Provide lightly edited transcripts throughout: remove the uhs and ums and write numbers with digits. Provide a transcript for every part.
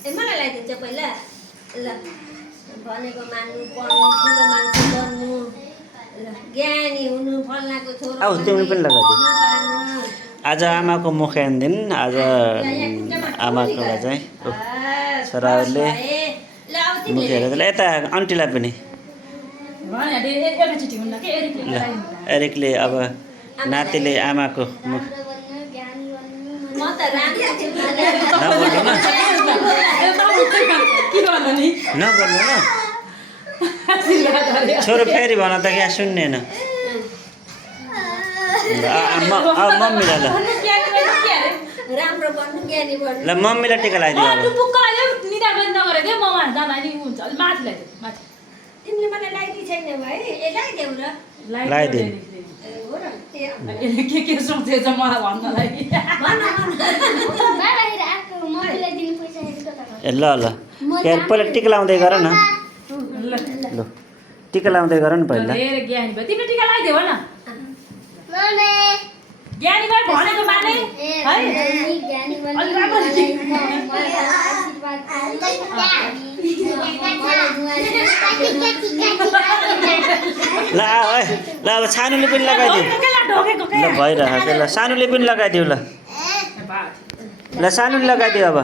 मलाई लगाइदिन्छ पहिला ल भनेको मान्नु पढ्नु ठुलो मान्छे बन्नु ल ज्ञानी हुनु फल्नाको छोरो आऊ तिमी पनि लगाइदिऊ आज आमाको मुख्यान दिन आज आमाको चाहिँ छोराहरूले मुखेर यता आन्टीलाई पनि एरिकले अब नातिले आमाको मुख नबोल्नु न छोरो फेरि भन त क्या सुन्नेन मम्मीलाई ल मम्मीलाई टिका लगाइदियो तिमीले मलाई लगाइदिए छैन भाइ लगाइदेऊ र लगाइदियो के सोचेछ मलाई भन्नलाई ए ल ल के अरे पहिला टिका लाउँदै गर न ल टिका लाउँदै गर न पहिला ज्ञानी भयो तिमीले टिका लगाइदेऊ न ज्ञानी भाइ भनेको माने है ल ल अब सानुले पनि लगाइदिऊ ल भइरहेको ल सानुले पनि लगाइदिऊ ल ल सानुले लगाइदिऊ अब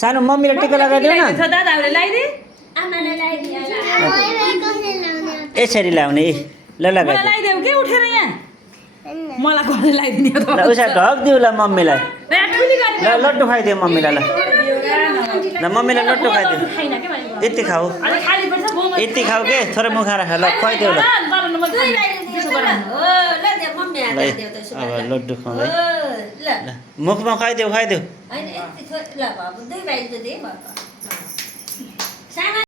सानु मम्मीले टिका लगाइदिऊ न दादाहरूले लगाइदिए यसरी लाउने ए ल लगाइदिऊ लगाइदेऊ के उठेर यहाँ मलाई कसले लगाइदिने ल उसलाई ढक दिऊ ल मम्मीलाई ल लड्डु खाइदियो मम्मीलाई ल मम्मीलाई लड्डु खाइदियो यति खाऊ यति खाऊ के थोरै मुखा राख ल खुवाइदेऊ ल अब लड्डु खुवाउँदै ल मुखमा खुवाइदेऊ हैन यति ल बाबु दुई भाइ त दे बाबा